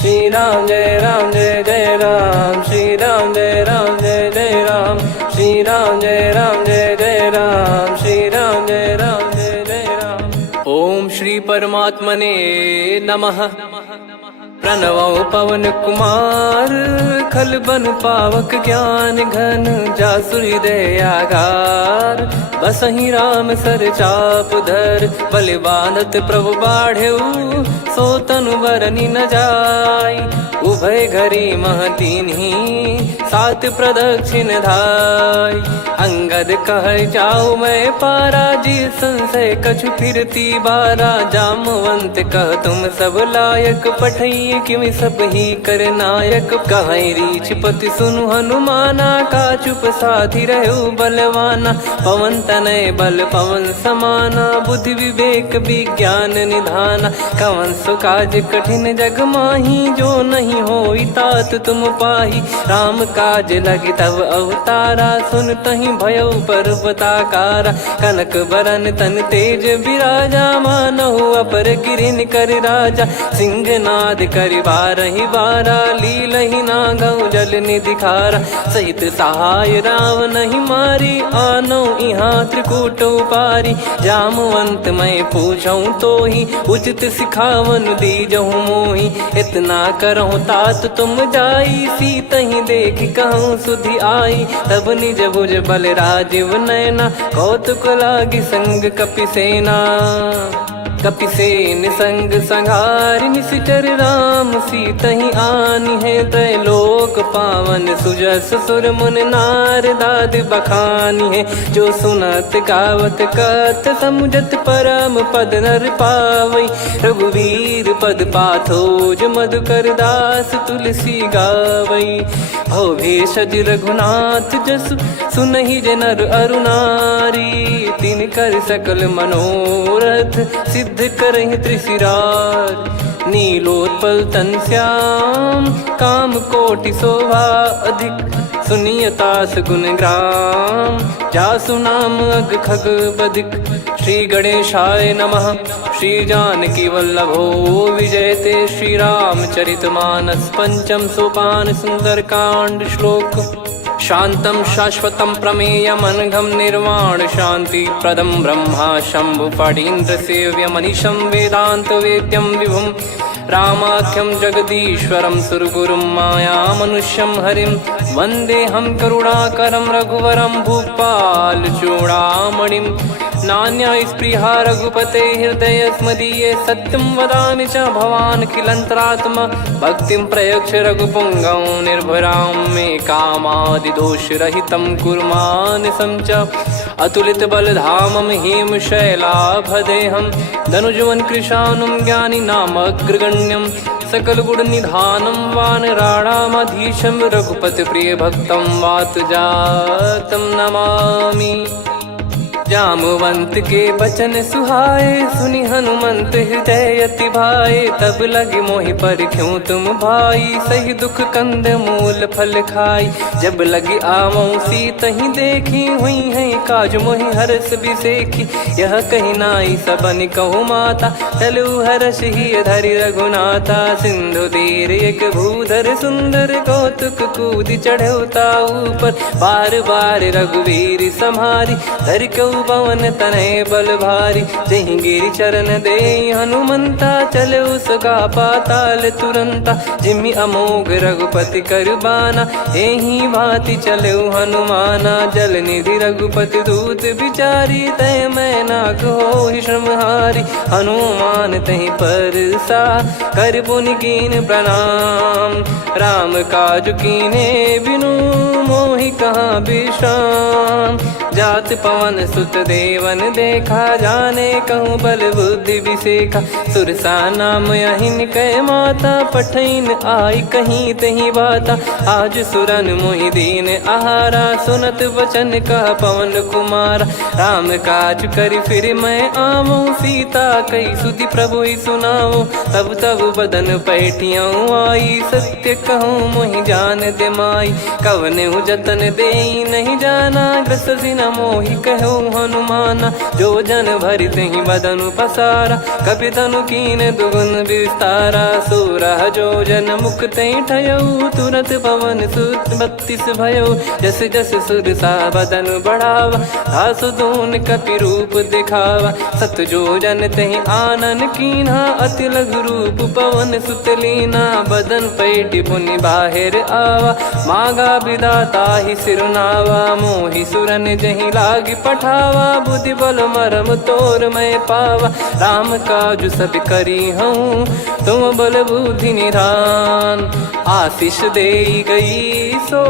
श्री राम जय जय राम, श्री राम जय जय राम, श्री राम जय जय राम, श्री राम जय जय राम। ओम श्री परमात्मने नमः। प्रणवो पवन कुमार, खल बन पावक ज्ञान घन, जासु हृदय आगार। बसहि राम सर चाप धर, बलि बांधत प्रभु बाढ़ेऊ, सो तनु बरनि न जाय। उभय घरी महतीन्ही, सात प्रदक्षिण धाय। अंगद कह जाऊ मैं पारा, जी संशय कछु फिरती बारा। जामवंत कह तुम सब लायक, पठई किमि सब ही कर नायक। कहीं रीछ पति सुनु हनुमाना, का चुप साधि रहु बलवाना। पवन तनय बल पवन समाना, बुद्धि विवेक विज्ञान निधाना। कवन सो काज कठिन जग माही, जो नहीं होई तात तुम पाही। राम काज लगी तब अवतारा, सुन तहि भयउ पर्वताकारा। कनक बरन तन तेज बिराजा, मानहु अपर गिरिन कर राजा। सिंहनाद करि बारहि बारा, लीलहि नागौ जल निधि खारा। सहित सहाय राम नहीं मारी, आनो इहाँ त्रिकूट उपारी। जामवंत मैं पूछऊँ तोहि, उचित सिखावन दीजहु मोहि। इतना करहु तात तुम जाई, सीतहि देख कहूँ सुधि आई। तब निज भुज बल राजीव नयना, कौतुक लागी संग कपिसेना। कपिसेन संग संघारि, निशिचर राम सीतहि आनी है। त्रैलोक पावन सुजस सुर मुन नार, दाद बखानी है। जो सुनत गावत कथ, समुझत परम पद नर पावई। रघुवीर पद पाथोज, मधुकर दास तुलसी गावई। भव भेषज रघुनाथ जसु, सुनहि जे नर अरु नारी। तिन कर सकल मनोरथ, सिद्ध करहि त्रिशिरार। नीलोत्पल तन श्याम, काम कोटि शोभा अधिक। सुनियतास गुण ग्राम, जासु नाम अग खग बदिक। श्री गणेशाय नमः। श्री जानकी वल्लभो विजयते, श्री रामचरित मानस। पंचम सोपान सुंदर कांड श्लोक। शांतं शाश्वतं प्रमेयमनघं, निर्वाण शांति प्रदं ब्रह्मा शंभु फणीन्द्र सेव्यमनिशं। वेदांत वेद्यं विभुं रामाख्यं जगदीश्वरं, सुरगुरुं माया मनुष्यं हरिं। वन्देऽहं करुणाकरं रघुवरं, भूपाल चूडामणिं। नान्या स्पृहा रघुपते हृदय स्मदीये, सत्यं वदामि च भवान् खिलन्तरात्मा। भक्तिं प्रयच्छ रघुपुङ्गं, निर्भरां मे कामादिदोषरहितं कुर्मानिसं च। अतुलित बलधामं हेमशैलाभदेहं, धनुजवन कृशानुं ज्ञानी नामग्रगण्यं। सकल गुण निधानं वानराणामधीशं, रघुपति प्रिय भक्तं वातजातं नमामि। जामवंत के बचन सुहाए, सुनि हनुमंत हृदय अति भाए। तब लगे मोहि पर क्यों तुम भाई, सही दुख कंद मूल फल खाई। जब लगे आवऊं सीतहि देखी, हुई है काज मोहि हरस बिसेखी। यह कही नाई सबन कहु माता, चलु हरष ही धरि रघुनाथा। सिंधु तीर एक भूधर सुंदर, कौतुक कूद चढ़ौता ऊपर। बार बार रघुवीर सम्हारी, धर कऊ पवन तनय बल भारी। जहि गिरि चरण दे हनुमंता, चले उसका पाताल तुरंता। जिमि अमोघ रघुपति कर बाना, एहि भांति चले हनुमाना। जल निधि रघुपति दूत बिचारी, तय मैं नाग होहि श्रमहारी। हनुमान तहि परसा, कर पुनि कीन प्रणाम। राम काज कीने बिनु, मोहि कहाँ विश्राम। जात पवन सुत देवन देखा, जाने कहूँ बल बुद्धि विसेखा। सुरसा नाम अहिन कै माता, पठैन आई कहीं तही बाता। आज सुरन मोहि दीन आहारा, सुनत वचन कह पवन कुमारा। राम काज करि फिर मैं आवऊं, सीता कई सुधि प्रभु ही सुनाओ। तब तब बदन पैठियाँ आई, सत्य कहूँ मोहि जान दे माई। कवने जतन दे नहीं जाना, ग्रसि न मोहि कहो हनुमाना। जो जन भरि तेहि बदनु पसारा, कपि तनु कीन दुगुन विस्तारा। सोरह जो जन मुख तेहि ठयऊ, तुरत पवन सुत 32 भयऊ। जस जस सुरसा बदन बढ़ावा, आसु दून कपि रूप दिखावा। सत जो जन तेहि आनन कीन्हा, अति लघु रूप पवन सुत लीना। बदन पैटि पुनि बाहिर आवा, मागा विधाता ही सिरुनावा। मोहि सुरन जहि लागी पठावा, बुद्धि बल मरम तोर मैं पावा। राम काजु सब करी हूँ, तुम बल बुद्धि निधान। आशीष देई गई सो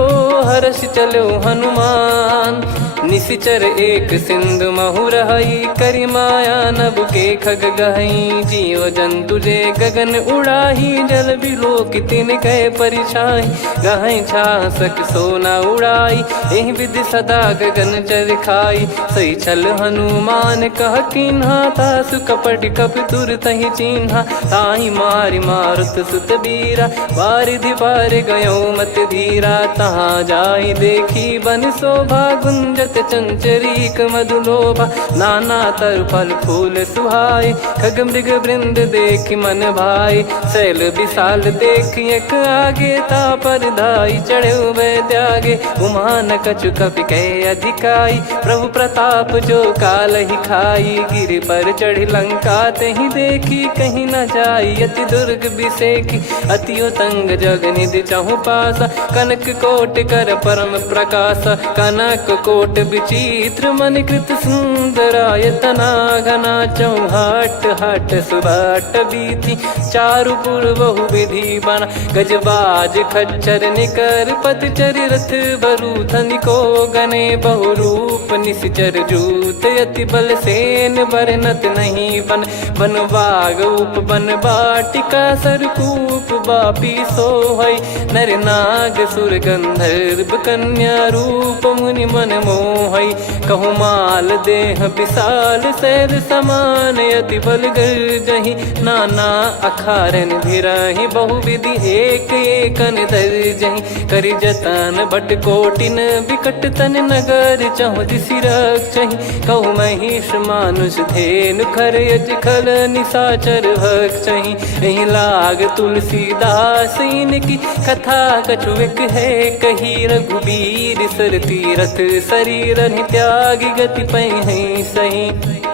हर्ष चलो हनुमान। निशिचर एक सिंधु महु रहई, करी माया नभ के खग गहई। जीव जंतु जे गगन उड़ाही, जल बिलोक तिन कह परिछाई। गहई छासक सोना उड़ाई, एहि विधि सदा गगन चर खाई। सही छल हनुमान कह कीन्हा, तासु कपट कप तुर तहि चिन्हा। ताहि मारि मारुत सुत बीरा, वारिधि पार गयो मत धीरा। तहाँ जाई देखी बन शोभा, गुंजत चंचरीक मधुलोभा। नाना तर फल फूल सुहाए, खग मृग वृंद देख मन भाई। शैल विशाल देख एक आगे, तापर धाई चढ़े वै त्यागे। उमान कछु कपि कह अधिकाई, प्रभु प्रताप जो काल ही खाई। गिर पर चढ़ी लंका तेहि देखी, कहीं न जाई अति दुर्ग बिसेकी। अति उतंग जग निधि चहु पासा, कनक कोट कर परम प्रकाश। कनक कोट विचित्र मन कृत सुंदरायतना। घना चौहाट हाट सुबाट बीती, चारु पुर बहु विधि बना। गजबाज खच्चर निकर पतचर, रथ बरु धनिको गने। बहु रूप निशिचर जूत, अति बल सेन बरनत नहीं बन। बन बाग उप बन बाटिका, सरकूप बापी सोहई। नर नाग सुर गंधर्व कन्या, रूप मुनि मन मोहई। कहु माल देह विशाल, शैल समान अति बल गर्जहि। नाना अखारन भिरहि, बहु विधि एक एकन दर्जहि। करि जतन बट कोटिन, बिकट तन नगर चहु दिसि रक्षहि। कहु महिष मानुष धेनु, खर यज खल निशाचर भक्षहि। एहि लाग तुलसीदास इनकी, कथा कछु एक है कही। रघुबीर सर तीरथ शरीर, त्यागी गति पै सही।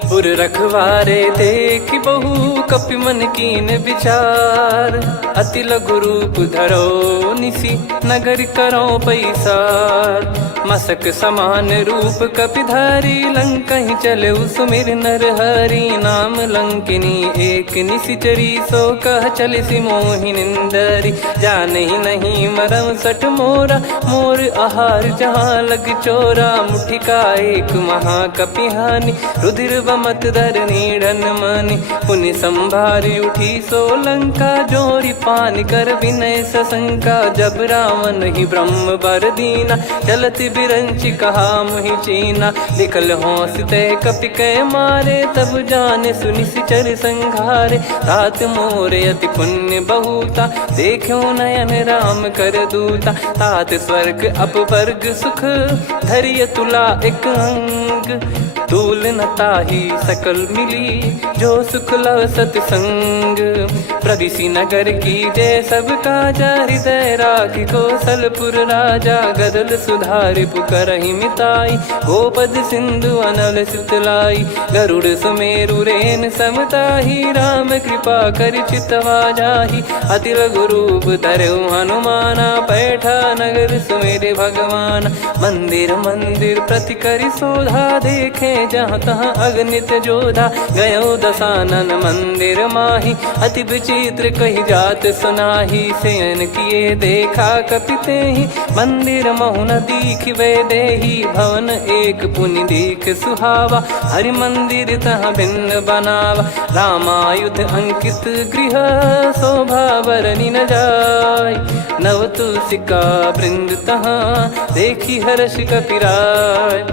पुर रखवारे देख बहु, कपि मन कीन विचार। अति लघु रूप धरो निसी, नगर करो पैसार। मसक समान रूप कपि धारी, लंकहि चले सुमिर नर हरि। नाम लंकिनी एक निशिचरी, सो कह चलिसि मोहि निंदरी। जानहि नहीं मरम सठ मोरा, मोर आहार जहाँ लग चोरा। मुठिका एक महाकपिहानि, रुधिर बमत धरनी ढन मानि। पुनि संभारी उठी सो लंका, जोरी पान कर विनय सशंका। जब रावण ही ब्रह्म बर दीना, चलत बिरंचि कहा मुहि चीना। लिखल होंस ते कपि कै मारे, तब जाने सुनि सिचर संघारे। तात मोरे अति पुण्य बहुता, देखो नयन राम कर दूता। तात स्वर्ग अपवर्ग सुख, धरिय तुला एक अंग। तूल न ताहि सकल मिली, जो सुख लव सतसंग। प्रविशि नगर की जय सब काजा, हृदय राखि कौशलपुर राजा। गदल सुधारि पुकरहि मिताई, गोपद सिंधु अनल सितलाई। गरुड़ सुमेरु रेन समताहि, राम कृपा करि चितवा जाहि। अति लघु रूप धरऊ हनुमाना, पैठा नगर सुमेरे भगवान। मंदिर मंदिर प्रति करि शोधा, देखे जहाँ तहाँ अगणित जोधा। गयो दशानन मंदिर माही, अति विचित्र कही जात सुनाही। शयन किए देखा कपि तेहि, मंदिर महु न दीख वे देही। भवन एक पुनि दीख सुहावा, हरि मंदिर तहाँ भिन्न बनावा। रामायुध अंकित गृह, शोभा बरनि न जाय। नव तुलसी का वृंद तहाँ, देखी हर्ष कपिराय।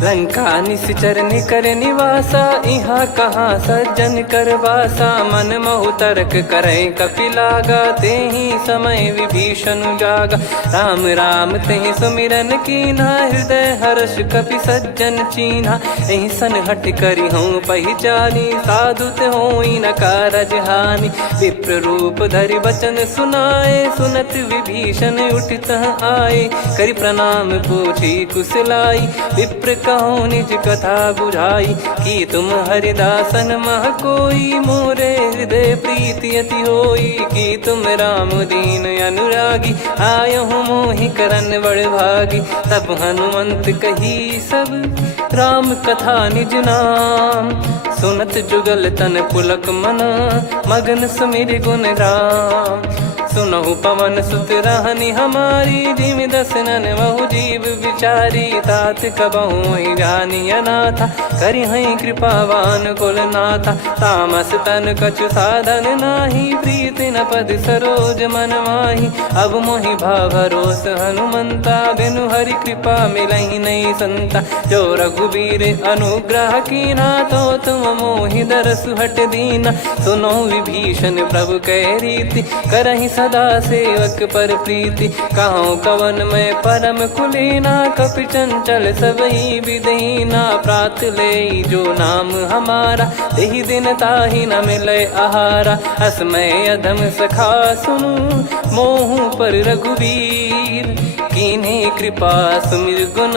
लंका निश्चर निकर निवासा, इहाँ कहाँ सज्जन कर वासा। मन महु तर्क करे कपिलागा, तेहि समय विभीषण जागा। राम राम तेहि सुमिरन कीन्हा, हृदय हर्ष कपि सज्जन चीन्हा। एहि सन हट करि हूँ पहिचानी, साधु ते होई न कारज हानि। विप्र रूप धरि वचन सुनाए, सुनत विभीषण उठित आए। करि प्रणाम पूछी कुशलाई, विप्र कहो निज कथा बुझाई। कि तुम हरिदासन मह कोई, मोरे हृदय प्रीति अति होई। कि तुम राम दीन अनुरागी, आयहु मोहि करन बड़ भागी। तब हनुमंत कही सब राम कथा निज नाम, सुनत जुगल तन पुलक मना, मगन सुमिर गुण राम। सुनहु पवन सुत रहनी हमारी, जिमि दसनन महु जीव विचारी। तात कबहु ही जानी अनाथा, करि हई कृपावान कुल नाथा। तामस तन कछु साधन नाही, प्रीति न पद सरोज मन माही। अब मोहि भाव भरोस हनुमंता, बिनु हरि कृपा मिलहि नहीं संता। जो रघुबीर अनुग्रह कीन्हा, तो तुम मोहि दरसु हट दीना। सुनो विभीषण प्रभु कह रीति, करहि सदा सेवक पर प्रीति। कहूँ कवन में परम कुलीना, कपि चंचल सबही विदहीना। प्रात ले जो नाम हमारा, तेहि दिन ताहि न मिले आहारा। असमय अधम सखा सुनु, मोहु पर रघुवीर। कीन्ही कृपा सुमिर गुण,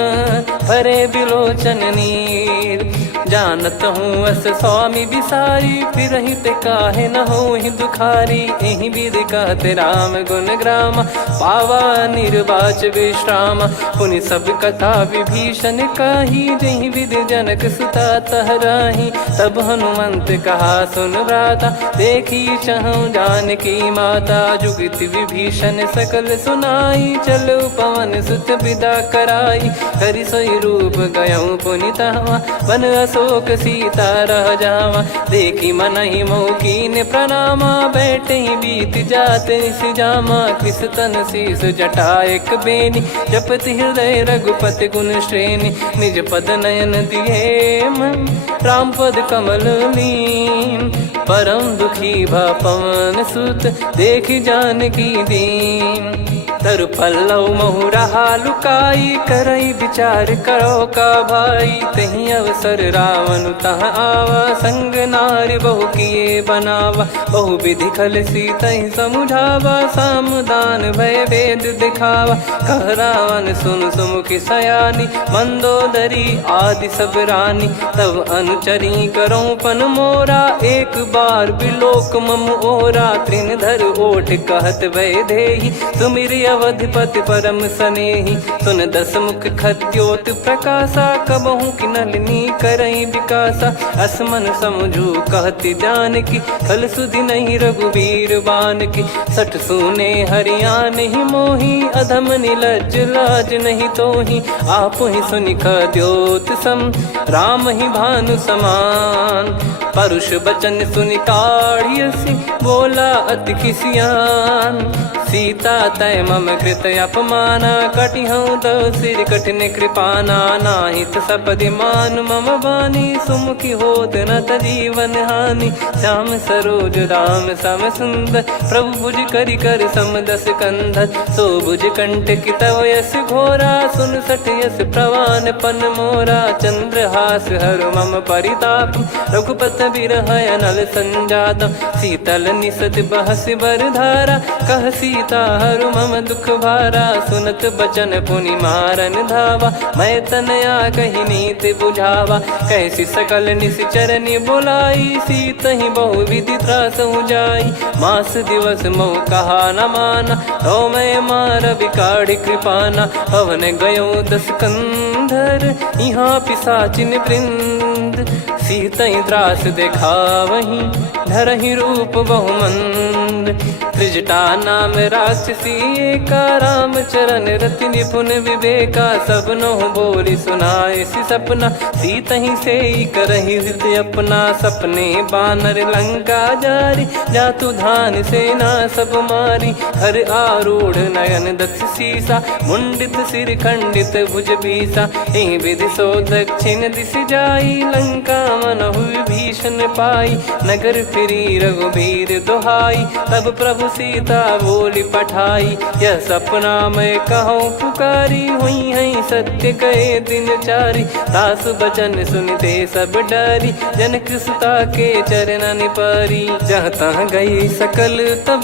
भरे बिलोचन नीर। जानत हूँ अस स्वामी बिसारी, फिरहि ते काहे न होहि दुखारी। एहि विधि कहते राम गुण ग्राम, पावा निर्वाच विश्राम। पुनि सब कथा विभीषण काही, जहि विधि जनक सुता तहराही। तब हनुमंत कहा सुन भ्राता, देखी चहु जानकी माता। जुगति विभीषण सकल सुनाई, चलो पवन सुत विदा कराई। करि सोई रूप गयऊँ पुनि तहवा, वन अशोक सीता रह जावा। देखी मनहि मोह कीन्ह प्रणामा, बैठे ही बीत जात निस जामा। कृस तन शीस जटा एक बेनी, जपति हृदय रघुपति गुण श्रेणी। निज पद नयन दिए मन, राम पद कमल लीन। परम दुखी भा पवन सुत, देखि जानकी दीन। तरु पल्लव महु रहा लुकाई, करई विचार करो का भाई। तहि अवसर रावण तह आवा, संग नारी बहु किए बनावा। बहु विधि खल सीतहि समुझावा, सामदान भय वेद दिखावा। कह रावण सुन सुमुखि सयानी, मंदोदरी आदि सब रानी। तब अनुचरी करो पन मोरा, एक बार बिलोक मम ओरा। तृण धर ओठ कहत भय देहि, सुमिर अवधिपति परम सनेहि। सुन दस मुख खद्योत प्रकाशा, कबहु कि नलिनी करई विकासा। असमन समझू कहति जानकी, खल सुधि नहीं रघुवीर बानकी। सठ सुने हरियाण ही मोही, अधम निलज्ज लाज नहीं तोही। आप ही सुनि खद्योत सम, राम ही भानु समान। परुष बचन सुनि काढ़ियसि, बोला अति किसियान। सीता तय मम कृत अपमाना, कटिहऊँ तव सिर कठिन कृपाना। नाहित सपदि मान मम बानी, सुमुखी होत न जीवन हानि। श्याम सरोज राम सम सुंदर, प्रभु भुज करि कर सम दस कंधर। सो भुज कंठ की तव यस घोरा, सुन सठ यस प्रवान पन मोरा। चंद्रहास हर मम परिताप, रघुपत बिरह अनल संजातम। शीतल निसत बहस बर धारा, कह सीता हरु मम दुख भारा। सुनत बचन पुनि मारन धावा, मैं तनया कहि नीति बुझावा। कैसी सकल निश्चरनि बुलाई, सीतहि बहु विधि त्रासहु जाई। मास दिवस मोह कहा न माना, तो मैं मार बिकाढ़ि कृपाना। पवन गयो दस कंधर, यहाँ पिशाचिन वृंद। मंद, सीतई त्रास देखावहीं धरहि रूप बहुमंद। त्रिजटा नाम राक्षसी एका, राम चरण रति निपुण विवेका। सबनो बोली सुनाए सि सपना, सीतहि से करहि हृद अपना। सपने बानर लंका जारी, जातु धान सेना सब मारी। हर आरूढ़ नयन दक्ष सीसा, मुंडित सिर खंडित भुज बीसा। एहि विधि सो दक्षिण दिश जाई, लंका मनहु विभीषण पाई। नगर फिरी रघुबीर दुहाई, तब प्रभु सीता बोली पठाई। यह सपना मैं कहूँ पुकारी, हुई है सत्य कहे दिन चारी। दास बचन सुनते सब डरी, जनक सुता के चरण परी। जहाँ तहाँ गई सकल तब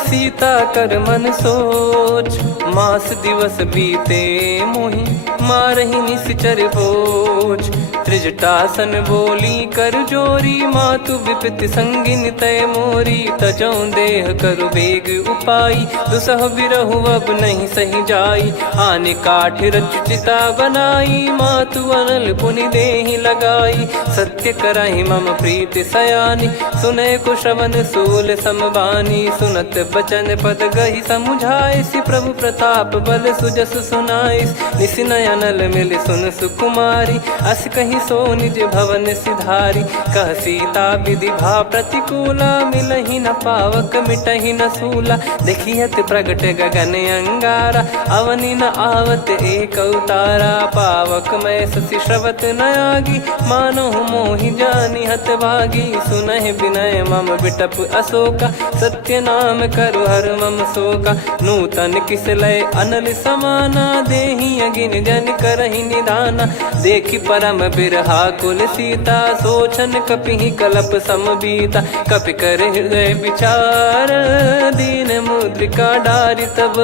सीता कर मन सोच। मास दिवस बीते मोहि मारहि निश्चर बोझ। त्रिजटासन बोली कर जोरी, मातु विपत्ति संगिन तय मोरी। तजौ देह करु बेग उपाई, दुसह बिरहु अब नहीं सही जाई। आने काठ रचिता बनाई, मातु अनल पुनि देहि लगाई। सत्य करहि मम प्रीति सयानी, सुनय को श्रवण सूल समबानी। सुनत बचन पद गहि समुझाए, सि प्रभु प्रताप बल सुजस सुनाइस। निस नयनल मिल सुन सुकुमारी, अस कहि सो निज भवन सिधारी। कह सीता विधि भा प्रतिकूला, मिलहि न पावक मिटहि न सूला। देखियत प्रगट गगन अंगारा, अवनि न आवत एक अवतारा। पावक मैं शशि श्रवत न आगी, मानो मोहि जानि हत भागी। सुनहि विनय मम बिटप अशोका, सत्य नाम करु हर मम शोका। नूतन किस लय अनल समाना, देहि अगिन जन करहि निदाना। देखि परम बिरहा कुल सीता, सोचन कपिहि कलप समबीता। कपि कर हृदय विचार, दीन मुद्रिका डारि तब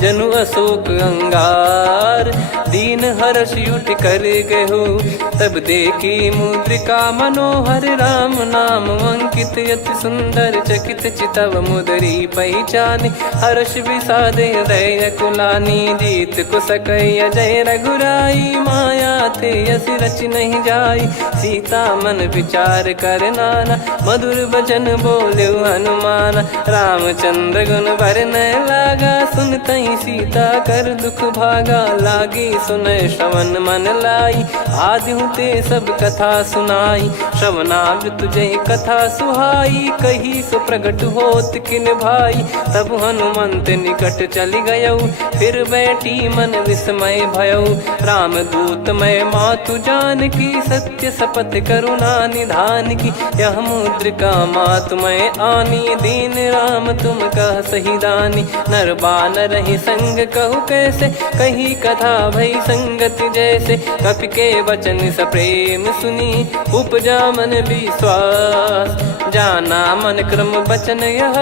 जनु अशोक अंगार। दीन हर्ष उठ कर गहु, तब देखी मुद्रिका मनोहर। राम नाम अंकित अति सुंदर, चकित चितव मुदरी पहचान। हर्ष विषाद हृदय कुलानी, जीत को सकय जय रघुराई। माया थे यस रच नहीं जाई, सीता मन विचार कर नाना। मधुर बचन बोले हनुमान, रामचंद्र गुण बरनै लागा। सुनतहि सीता कर दुख भागा, लागी सुनय श्रवण मन लाई। आदि ते सब कथा सुनाई, श्रवणामृत जय कथा सुहाई। कही सो प्रगट होत किन भाई, तब हनुमंत निकट चली गयौ। फिर बैठी मन विस्मय भयौ, राम दूत मैं मातु जानकी। सत्य शपथ करुणा निधान की, यह मुद्रिका मातु मैं आनी। दीन राम तुम कह सही दानी, नर बानर ही संग कहु कैसे। कही कथा भई संगति जैसे, कपि के वचन सप्रेम सुनी। उपजा मन विश्वास, जाना मन क्रम बचन यह।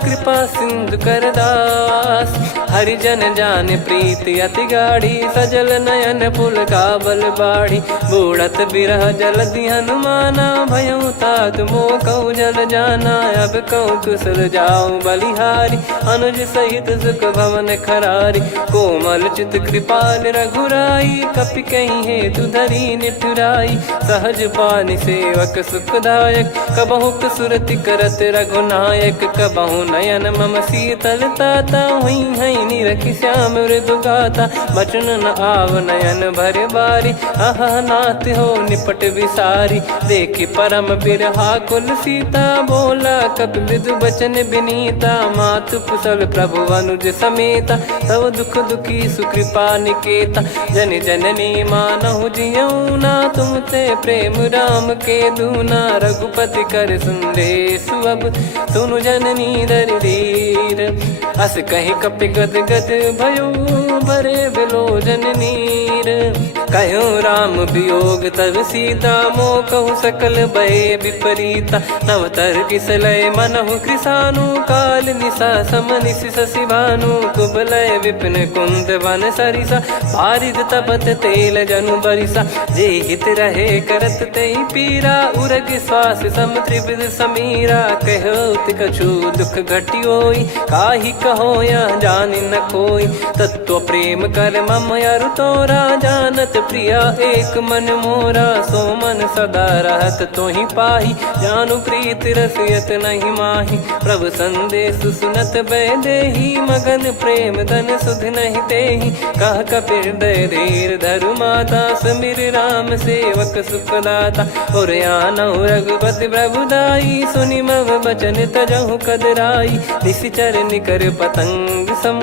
कृपा सिंधु कर दास, हरिजन जान प्रीति अति गाढ़ी। सजल नयन पुल का बल बाढ़ी, बूढ़त बिरह जल दी हनुमाना। भयउ तात मोह कहु जल जाना, अब कहु कुशल जाऊं बलिहारी। अनुज सहित सुख भवन खरारी, कोमल चित कृपाल रघुराई। कपि कहीं हेतु धरी निठुराई, सहज पानि सेवक सुखदायक। कबहु सुरति करत रघुनायक, कबहु नयन मम शीतल ताता। हुई है निरखि श्याम मृदु गाता, बचन न आव नयन भर बारी। आहा नाथ हो निपट विसारी, देखि परम बिरहा कुल सीता। बोला कपि मृदु बचन बिनीता, मातु कुशल प्रभु अनुज समेता। तव दुख दुखी सुकृपा निकेता, जन जननी मानहु जियऊ ना। तुम ते प्रेम राम के दूना, रघुपति कर संदेश अब सुनु जननी दर धीर। अस कहि कपि गद गद भयो, भरे बिलोचन नीर। कहो राम वियोग तब सीता, मोह कहु सकल भय विपरीता। नवतर किसलय मनहु कृसानु, काल निशा समनिशि शशि भानु। कुबलय विपिन कुंद वन सरिसा, पारिद तपत तेल जनु बरिसा। जे हित रहे करत तेहि पीरा, उरग श्वास सम त्रिविध समीरा। कहो कछु दुख घटियोई, काहि कहो या जान न कोई। तत्व प्रेम कर मम अरु तोरा, जानत प्रिया एक मन मोरा। सो मन सदा रहत तो ही पाही, जानु प्रीत रसियत नहीं माही। प्रभु संदेश सुनत बैदेही, मगन प्रेम धन सुध नहीं तेही। कह कपिर दय धीर धरु माता, समिर राम सेवक सुखदाता। और आनौ रघुपति प्रभुदाई, सुनि मव बचन तजहु कदराई। निशिचर निकर पतंग सम,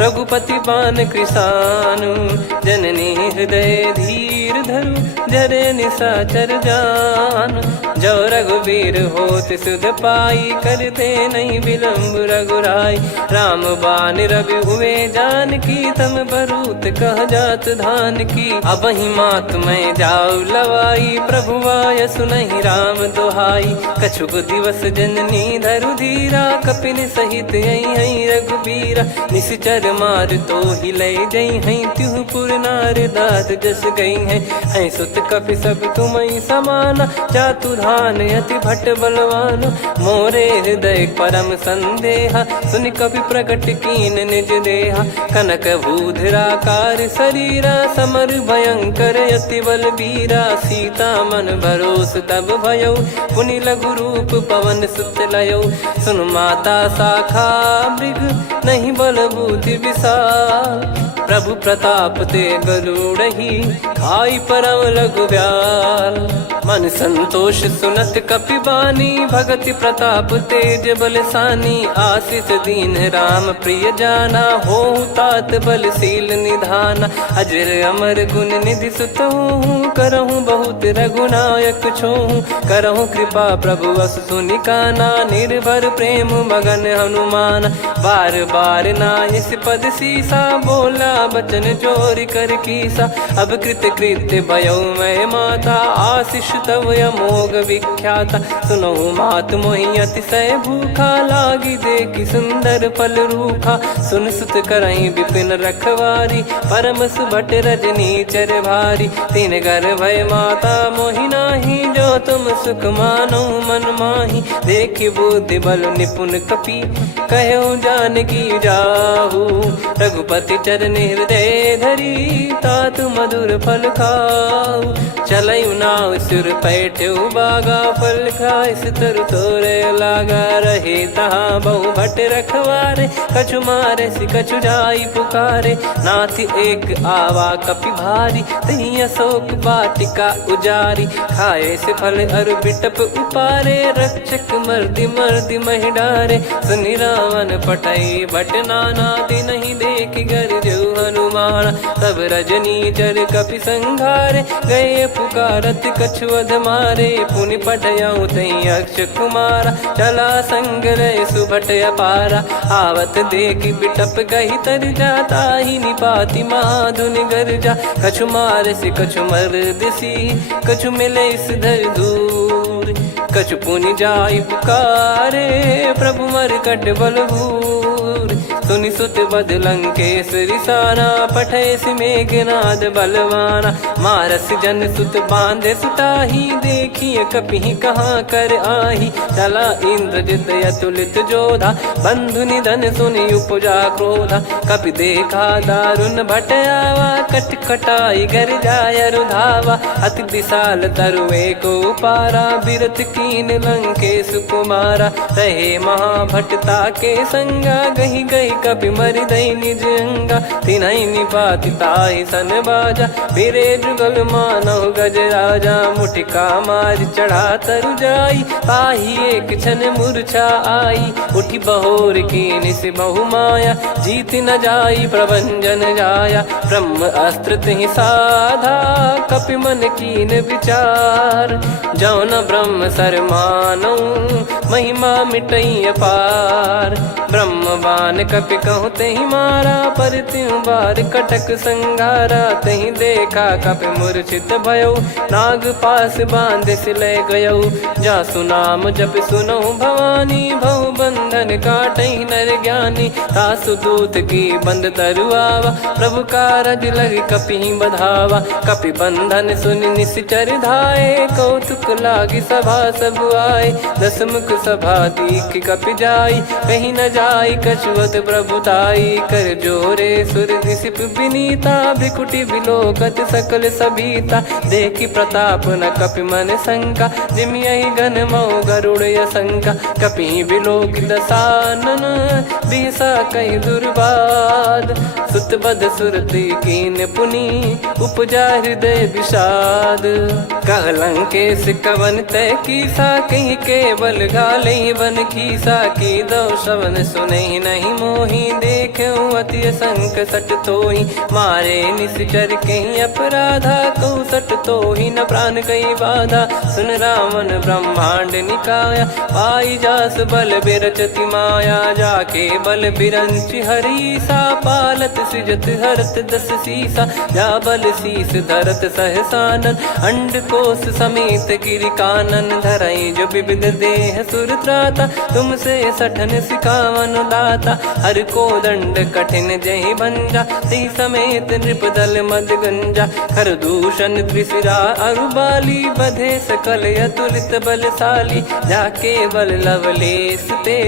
रघुपति पान कृसानु। जननी हृदय धीर धरु, जरे निशाचर जान। जो रघुवीर होत सुध पाई, करते नहीं विलम्ब रघुराई। राम बान रवि हुए जानकी, तम बरूत कह जात धान की। अब ही मात मैं जाऊ लवाई, प्रभु आय सुनहि राम दोहाई। कछुक दिवस जननी धरु धीरा, कपिन सहित यही रघुबीरा। निशिचर मार तो ही ले जई हैं, त्युह पुर नार दाद जस गई हैं। सुत कपि सब तुमहि समाना, जातु धान अति भट बलवान। मोरे हृदय परम संदेहा, सुनि कपि प्रकट कीन निज देहा। कनक भूधराकार शरीरा, समर भयंकर अति बलबीरा। सीता मन भरोस तब भयउ, पुनि लघु रूप पवन सुत लयउ। सुन माता शाखा मृग, नहीं बल बुद्धि विशाल। प्रभु प्रताप ते गरुड़ही, खाई परम लघु ब्याल। मन संतोष सुनत कपि बानी, भगति प्रताप तेज बलसानी। आशीष दीन राम प्रिय जाना, होहु तात बलशील निधाना। अजर अमर गुण निधि सुतहु, करहु बहुत रघुनायक छोहु। करहु कृपा प्रभु अस सुनि काना, निर्भर प्रेम मगन हनुमान। बार बार नायस पद सीसा, बोला बचन चोरी कर कीसा। अब कृत कृत्य भयउ मैं माता, आशीष तव अमोघ विख्याता। सुनहु मात मोहि अतिशय भूखा, लागी देखि सुंदर फल रूखा। सुन सुत करहि विपिन रखवारी, परम सुभट रजनी चर भारी। तीन घर भय माता मोहि नाही, जो तुम सुख मानो मन माही। देखि बुद्धि बल निपुण कपि, कहु जानकी जाहु। रघुपति चरण हृदय धरी, तात मधुर फल खाऊ। चलयु नाव सुर पैठ्यु बागा, फल खाइस तरु तोरे लागा। रहे तहाँ बहु भट रखवारे, कछु मारे सि कछु जाई पुकारे। नाथ एक आवा कपि भारी, तही अशोक वाटिका उजारी। खाए से फल अरु बिटप उपारे, रक्षक मर्दि मर्दि महि डारे। सुनि रावण पटई भट नाना, तिनहि देखि गरजउ हनुमान। तब रजनी चर कपि संघारे, गए पुकारत कछु अध मारे। पुनि पठयउ तई अक्ष कुमारा, चला संग रहे सुभट अपारा। आवत देखि बिटप गही तर जाता, ही निपाति महाधुनि गर्जा। कछु मार से कछु मर्दिसी, कछु मिले इस धर दूर। कछु पुनि जाई पुकारे, प्रभु मरकट बलभूर। सुनि सुत बद लंकेश्वरी साना, पठय मेघनाद बलवाना। मारस जन सुत बांधे सुताही, देखिए कपि कहाँ कर आही। चला इंद्रजित अतुलित जोधा, बंधु निधन सुनि उपजा क्रोधा। कपि देखा दारुण भट आवा, कट कटाई गर जाय रुधावा। अति विशाल तरुए को पारा, बिरत कीन लंकेश कुमारा। रहे महाभटता के संगा, गही गही कपि मरि दई निज अंगा। तिन्हि निपाति ताहि सन बाजा, फिरे जुगल मानव गज राजा। मुटिका मार चढ़ा तरु जाई, ताहि एक क्षण मूर्छा आई। उठि बहोर कीन से बहु माया, जीत न जाई प्रभंजन जाया। ब्रह्म अस्त्र तिहि साधा, कपि मन कीन विचार। जौ न ब्रह्म सर मानौ, महिमा मिटई अपार। ब्रह्म बान कपि कहु तहि मारा, पर त्यों बार कटक संगारा। तहि देखा कपि मूर्छित भयउ, नाग पास बांध सिले गयउ। जासु नाम जप सुनहु भवानी, भव बंधन काटहि नर ज्ञानी। तासु दूत की बंद तरुआवा, प्रभु कारज लग कपि बधावा। कपि बंधन सुनि निश्चर धाये, कौतुक लागी सभा सब आए। दस मुख सभा दीख कप जाई, कहीं न जाई कछुवत प्रभुताई। कर जोरे सुर दिसिप विनीता, भिकुटी बिलोकत सकल सबीता। देखी प्रताप न कपि मन शंका, जिम यही घन मऊ गरुड़ असंका। कपि बिलोक दसानन, बिहसा कई दुर्बाद। सुत बद सुरति कीन पुनी, उपजा हृदय विषाद। कहलंकेश कवन तय कीसा, कहीं केवल गाले बन खीसा। की दो श्रवण सुने नहीं मोही, देखे अति संक सट तोही। मारे निश्चर कहीं अपराधा, कहूँ सट तोही न प्राण कहीं बाधा। सुन रावण ब्रह्मांड निकाया, पाई जास बल बिरचति माया। जाके बल बिरंच हरीसा, पालत सृजत हरत दस सीसा। जा बल शीस धरत सहसानन, अंड कोश समेत गिरि कानन। धरई जो विविध देह सुर त्राता, तुमसे सठन सिखावन दाता। हर को दंड कठिन जहि भंजा, ती समेत नृप दल मद गंजा। खर दूषण त्रिशिरा अरुबाली, बधे सकल अतुलित बलशाली। जाके बल लवलेस ते,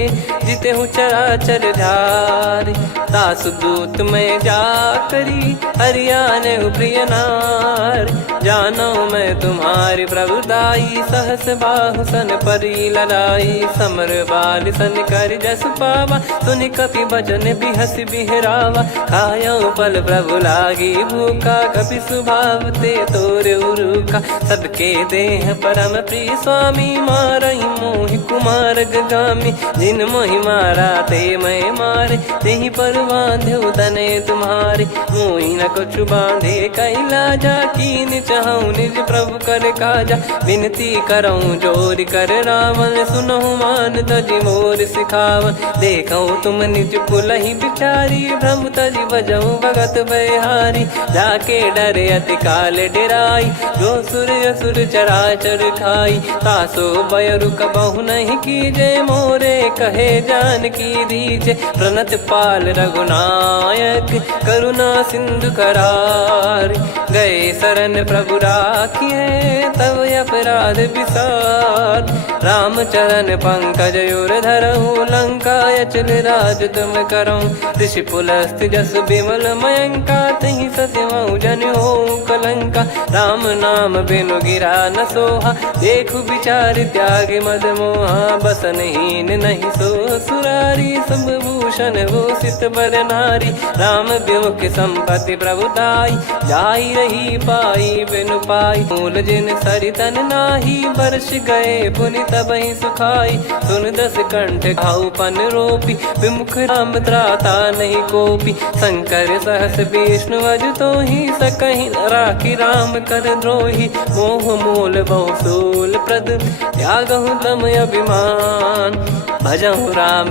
जिते हूँ चराचर धारी। दास दूत में जा करी, हरियाने प्रिय नार। जानो मैं तुम्हारी प्रभुताई, सहस बाहु सन परी लड़ाई। समर बाल सन कर जस पावा, सुनि कपि भजन बिहस बिहरावा। खायो पल प्रभु लागी भूखा, कपि स्वभाव ते तोर उरुखा। सबके देह परम प्रिय स्वामी, मारई मोहि कुमार गगामी। जिन मोहि मारा ते मैं मारे, तेहि पर बांधो तने तुम्हारे। मोहि न कुछ बांधे कैलाजा, कीन चाहूँ निज प्रभु कर काजा। विनती करऊँ जोर कर रावण, सुनहु मान तजि मोर सिखावन। देखऊँ तुम निज पुलहि बिचारी, भ्रम तजि बजऊँ भगत बहारी। जाके डरे अति काल डेराई, जो सुर असुर चराचर खाई। तासो बयरु कबहु नहीं कीजे, मोरे कहे जान की दीजे। प्रणत पाल रघुनायक, करुणा सिंधु करार। गए शरण प्रभु राखिए, तब अपराध विसार। राम चरण पंकज उर धरऊँ, लंका अचल राज तुम करऊँ। ऋषि पुलस्त जस विमल मयंका, तहि सत्यमऊ जन हो कलंका। राम नाम बिनु गिरा न सोहा, देखु विचार त्याग मद मोहा। बसनहीन नहीं सो सुरारी, सब भूषण भूषित बर नारी। राम विमुख संपत्ति प्रभुताई, जाई रही पाई बिनु पाई। मूल जिन सरितन नाही, वर्ष गए पुनि तबहि सुखाई। सुन दस कंठ घाउ पन रोपी, विमुख राम त्राता नहीं कोपी। शंकर सहस विष्णु अज तोहि, सकहि न राखी राम कर द्रोही। मोह मूल बहु सूल प्रद, त्यागहु तम अभिमान। भजहु राम